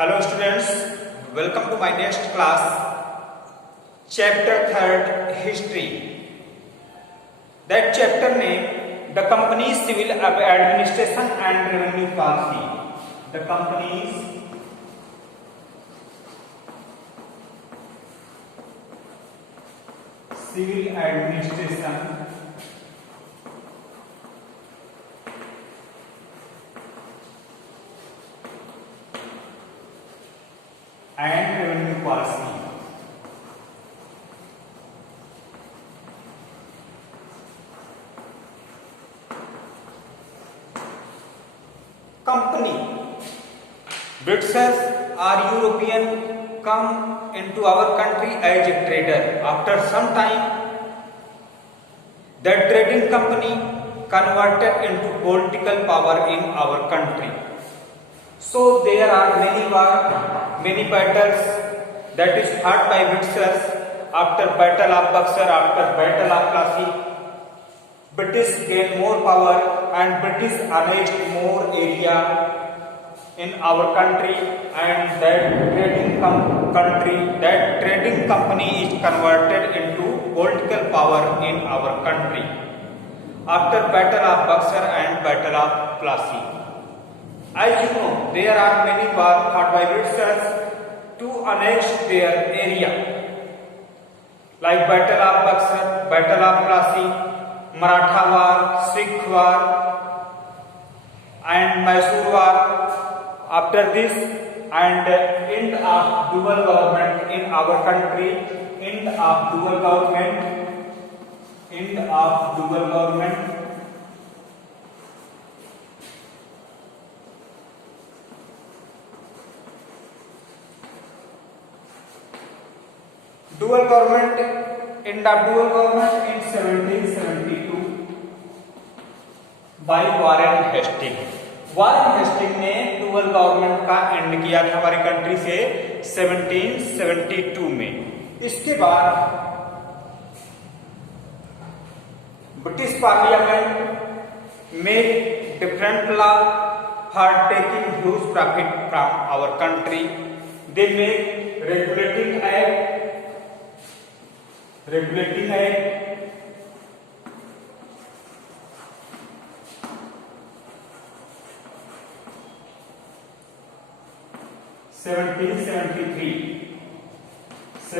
Hello students, welcome to my next class, chapter 3rd history. That chapter name, the company's civil administration and revenue policy. The company's civil administration and revenue policy. Company, Britishers or European come into our country as a trader. After some time, the trading company converted into political power in our country. So there are many wars, many battles that is fought by Britishers. After Battle of Buxar, after Battle of Plassey, British gained more power and British annexed more area in our country, and that trading company is converted into political power in our country after Battle of Buxar and Battle of Plassey. As you know, there are many wars fought by Britishers to annex their area, like Battle of Buxar, Battle of Plassey, Maratha War, Sikh War, and Mysore War. After this, and end of dual government in our country, end of dual government. Dual government, end of dual government in 1772 by Warren Hastings. Warren Hastings ने dual government का end किया था हमारी country से 1772 में। इसके बाद British Parliament made different law for taking huge profit from our country. They made Regulating Act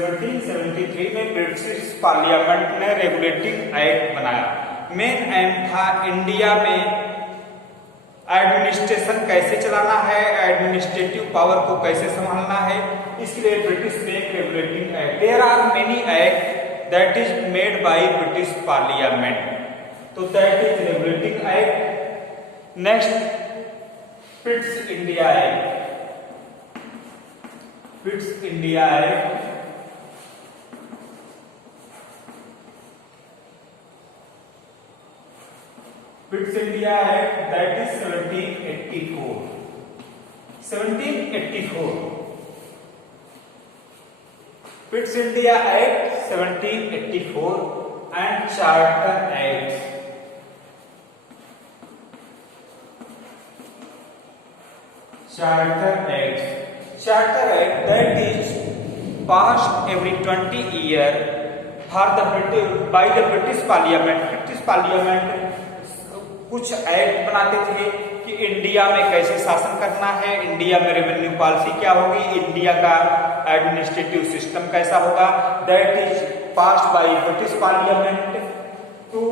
1773 में ब्रिटिश पार्लियामेंट ने रेगुलेटिंग एक्ट बनाया। मेन एम था इंडिया में एडमिनिस्ट्रेशन कैसे चलाना है, एडमिनिस्ट्रेटिव पावर को कैसे संभालना है, इसलिए ब्रिटिश ने regulating act. There are many act that is made by British parliament, तो that is regulating act. Next, Pitt's India act. Pitt's India Act, Pitt's India Act, that is 1784. 1784. Pitt's India Act 1784 and Charter Acts. Charter Act that is passed every 20 year for by the British Parliament. British Parliament कुछ एक्ट बनाते थे कि इंडिया में कैसे शासन करना है, इंडिया में रेवेन्यू पॉलिसी क्या होगी, इंडिया का एडमिनिस्ट्रेटिव सिस्टम कैसा होगा। That is passed by British Parliament to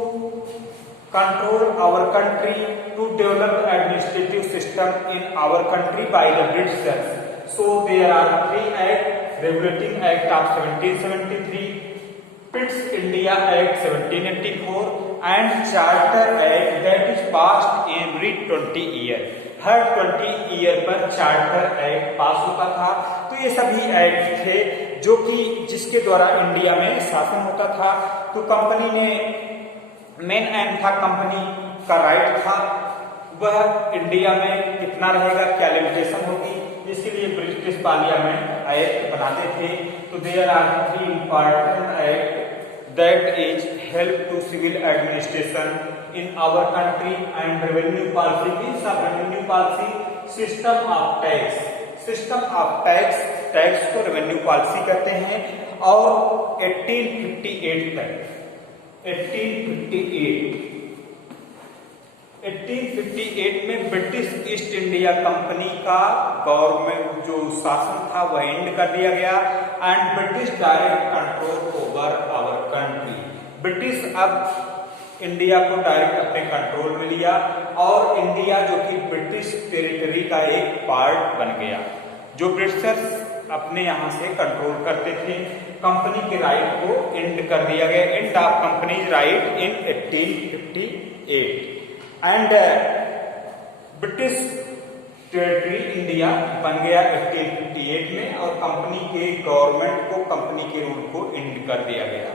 control our country, to develop administrative system in our country by the Britishers. So there are three acts: Regulating Act of 1773, Pitt's India Act 1784 and Charter Act that is passed every 20 year. हर 20 ईयर पर charter act पास होता था। तो ये सभी एक्ट थे जो कि जिसके द्वारा इंडिया में शासन होता था। तो कंपनी ने मेन एम था, कंपनी का राइट था वह इंडिया में कितना रहेगा, क्या लिमिटेशन होगी, इसके लिए ब्रिटिश पार्लियामेंट एक्ट बनाते थे। तो there are three important act that is help to civil administration in our country and revenue policy means revenue policy, system of tax system of tax, tax को रेवेन्यू पॉलिसी कहते हैं। और 1858 तक 1858 में British East India Company का government जो शासन था वह एंड कर दिया गया and British direct control over our country. British अब इंडिया को डायरेक्ट अपने कंट्रोल में लिया और इंडिया जो कि ब्रिटिश टेरिटरी का एक पार्ट बन गया। जो ब्रिटिशर्स अपने यहां से कंट्रोल करते थे, कंपनी के राइट को एंड कर दिया गया, end of companies right in 1858 and British territory India बन गया 1858 में और कंपनी के गवर्नमेंट को, कंपनी के रूल को एंड कर दिया गया।